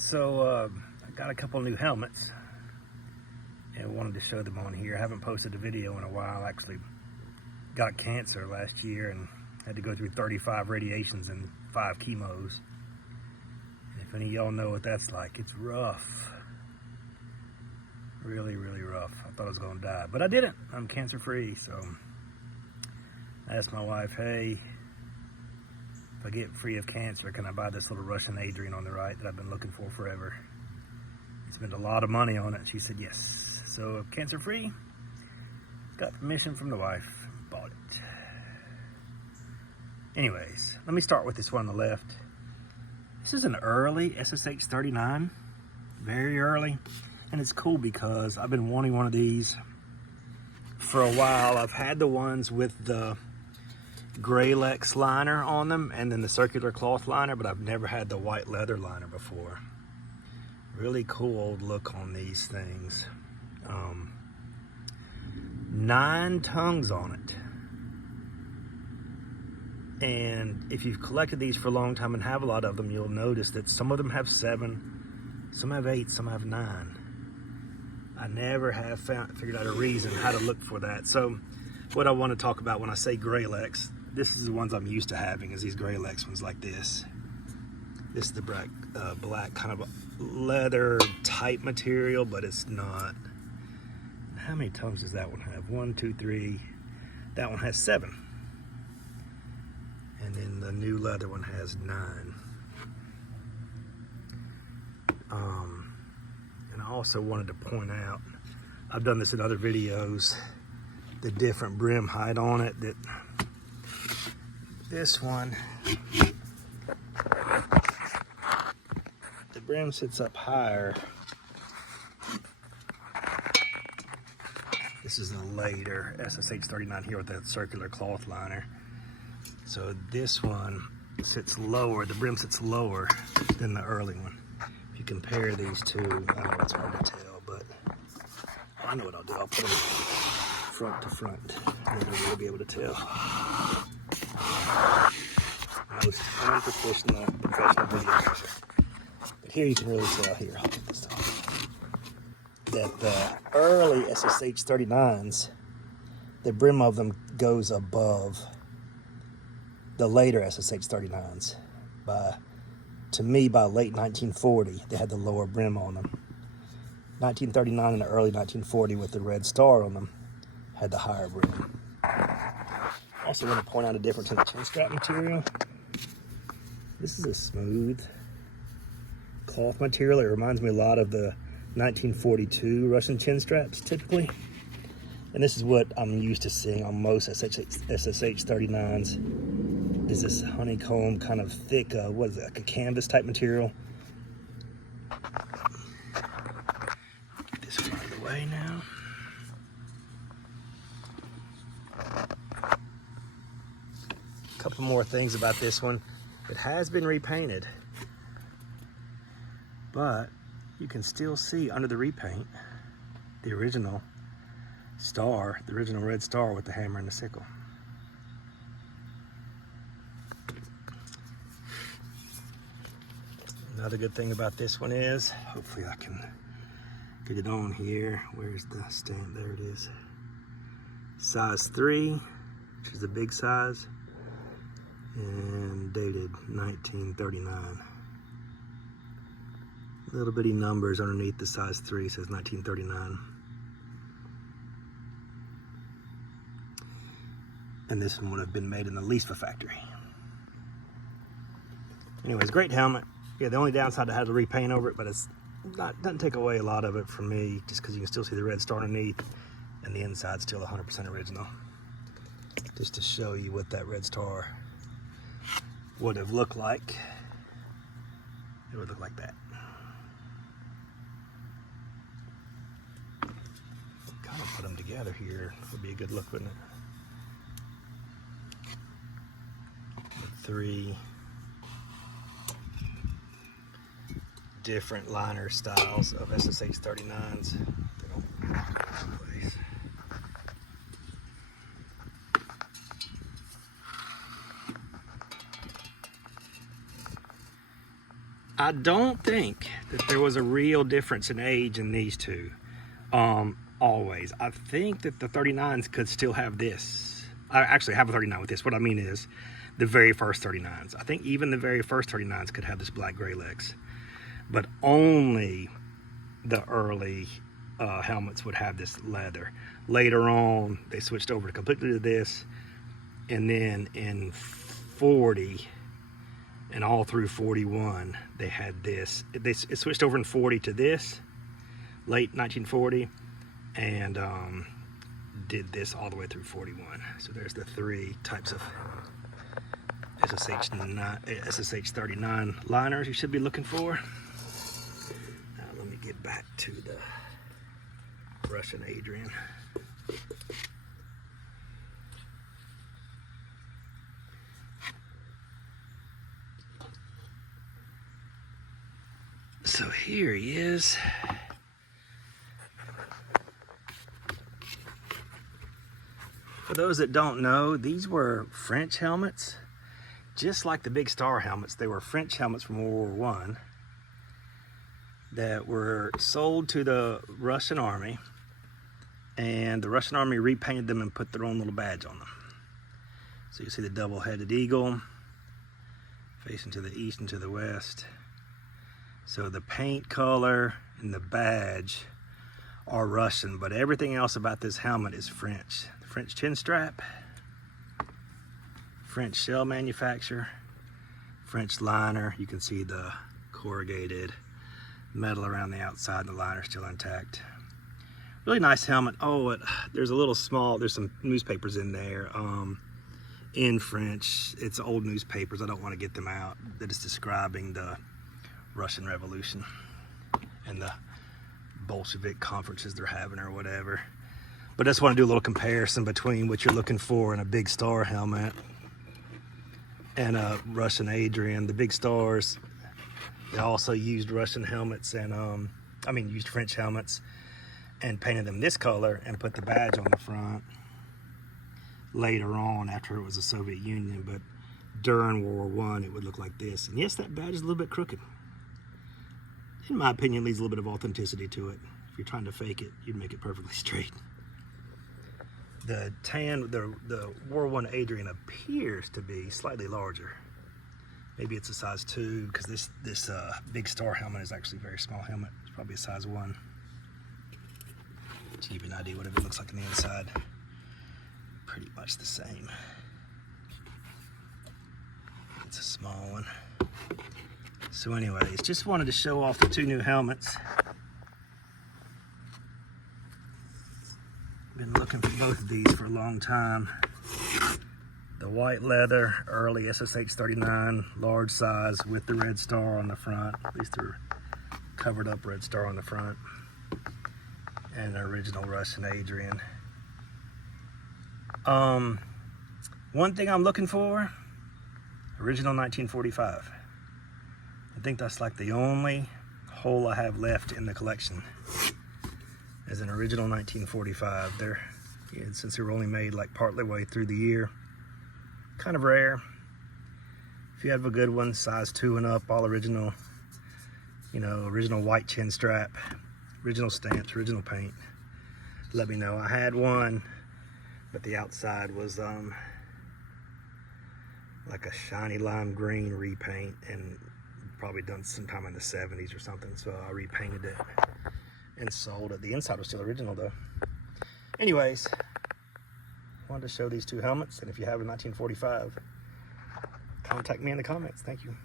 So I got a couple new helmets and wanted to show them on here. I haven't posted a video in a while. I actually got cancer last year and had to go through 35 radiations and 5 chemos. And if any of y'all know what that's like, it's rough. Really, really rough. I thought I was gonna die, but I didn't. I'm cancer free. So I asked my wife, hey, if I get free of cancer, can I buy this little Russian Adrian on the right that I've been looking for forever? I spent a lot of money on it. She said yes. So cancer free, got permission from the wife, bought it. Anyways, let me start with this one on the left. This is an early Ssh-39, very early. And it's cool because I've been wanting one of these for a while. I've had the ones with the Greylex liner on them and then the circular cloth liner, but I've never had the white leather liner before. Really cool old look on these things. 9 tongues on it. And if you've collected these for a long time and have a lot of them, you'll notice that some of them have 7, some have 8, some have 9. I never have figured out a reason how to look for that. So what I want to talk about when I say Greylex, this is the ones I'm used to having, is these Greylex ones like this. This is the black kind of leather type material, but it's not. How many tongues does that one have? 1, 2, 3. That one has 7. And then the new leather one has 9. And I also wanted to point out, I've done this in other videos, the different brim height on it. That this one, the brim sits up higher. This is a later Ssh-39 here with that circular cloth liner. So this one sits lower, the brim sits lower than the early one. If you compare these two, I know it's hard to tell, but I know what I'll do. I'll put them front to front, and then you'll be able to tell. Most unprofessional videographer. But here you can really tell. Here, I'll put this on. That the early Ssh-39s, the brim of them goes above the later Ssh-39s. To me, by late 1940, they had the lower brim on them. 1939 and the early 1940 with the red star on them had the higher brim. Also want to point out a difference in the chin strap material. This is a smooth cloth material. It reminds me a lot of the 1942 Russian chin straps typically. And this is what I'm used to seeing on most Ssh-39s. Is this honeycomb kind of thick, what is it, like a canvas type material. Get this one out of the way now. A couple more things about this one. It has been repainted, but you can still see under the repaint the original star, the original red star with the hammer and the sickle. Another good thing about this one is, hopefully I can get it on here. Where's the stamp? There it is. Size 3, which is the big size, and dated 1939. Little bitty numbers underneath the size 3 says 1939. And this one would have been made in the Leesva factory. Anyways, great helmet. Yeah, the only downside I had to repaint over it, but it's doesn't take away a lot of it from me, just because you can still see the red star underneath, and the inside's still 100% original. Just to show you what that red star would have looked like. It would look like that. Kind of put them together here would be a good look, wouldn't it? With 3 different liner styles of Ssh-39s. I don't think that there was a real difference in age in these two. Always. I think that the 39s could still have this. I actually have a 39 with this. What I mean is the very first 39s. I think even the very first 39s could have this black gray legs, but only the early helmets would have this leather. Later on, they switched over completely to this, and then in 40 and all through 41, they had this. It switched over in 40 to this, late 1940, and did this all the way through 41. So there's the three types of SSH-39 liners you should be looking for. Now let me get back to the Russian Adrian. So here he is. For those that don't know, these were French helmets. Just like the Big Star helmets, they were French helmets from World War I that were sold to the Russian army, and the Russian army repainted them and put their own little badge on them. So you see the double-headed eagle facing to the east and to the west. So the paint color and the badge are Russian, but everything else about this helmet is French. The French chin strap, French shell manufacturer, French liner. You can see the corrugated metal around the outside, the liner still intact. Really nice helmet. Oh, there's a little small, there's some newspapers in there in French. It's old newspapers, I don't want to get them out, that is describing the Russian Revolution and the Bolshevik conferences they're having or whatever. But I just want to do a little comparison between what you're looking for in a Big Star helmet and a Russian Adrian. The Big Stars, they also used Russian helmets and used French helmets and painted them this color and put the badge on the front later on after it was the Soviet Union. But during World War I, it would look like this. And yes, that badge is a little bit crooked. In my opinion, it leaves a little bit of authenticity to it. If you're trying to fake it, you'd make it perfectly straight. The World War I Adrian appears to be slightly larger. Maybe it's a size 2, because this Big Star helmet is actually a very small helmet. It's probably a size 1. To give you an idea what it looks like on the inside. Pretty much the same. It's a small one. So anyways, just wanted to show off the two new helmets. Been looking for both of these for a long time. The white leather, early SSH-39, large size with the red star on the front. At least they're covered up red star on the front. And an original Russian Adrian. One thing I'm looking for, original 1945. I think that's like the only hole I have left in the collection is an original 1945. Since they were only made like partly way through the year, kind of rare. If you have a good one, size 2 and up, all original, original white chin strap, original stamps, original paint, let me know. I had one, but the outside was like a shiny lime green repaint, and probably done sometime in the 70s or something, so I repainted it and sold it. The inside was still original though. Anyways, wanted to show these two helmets, and if you have a 1945, contact me in the comments. Thank you.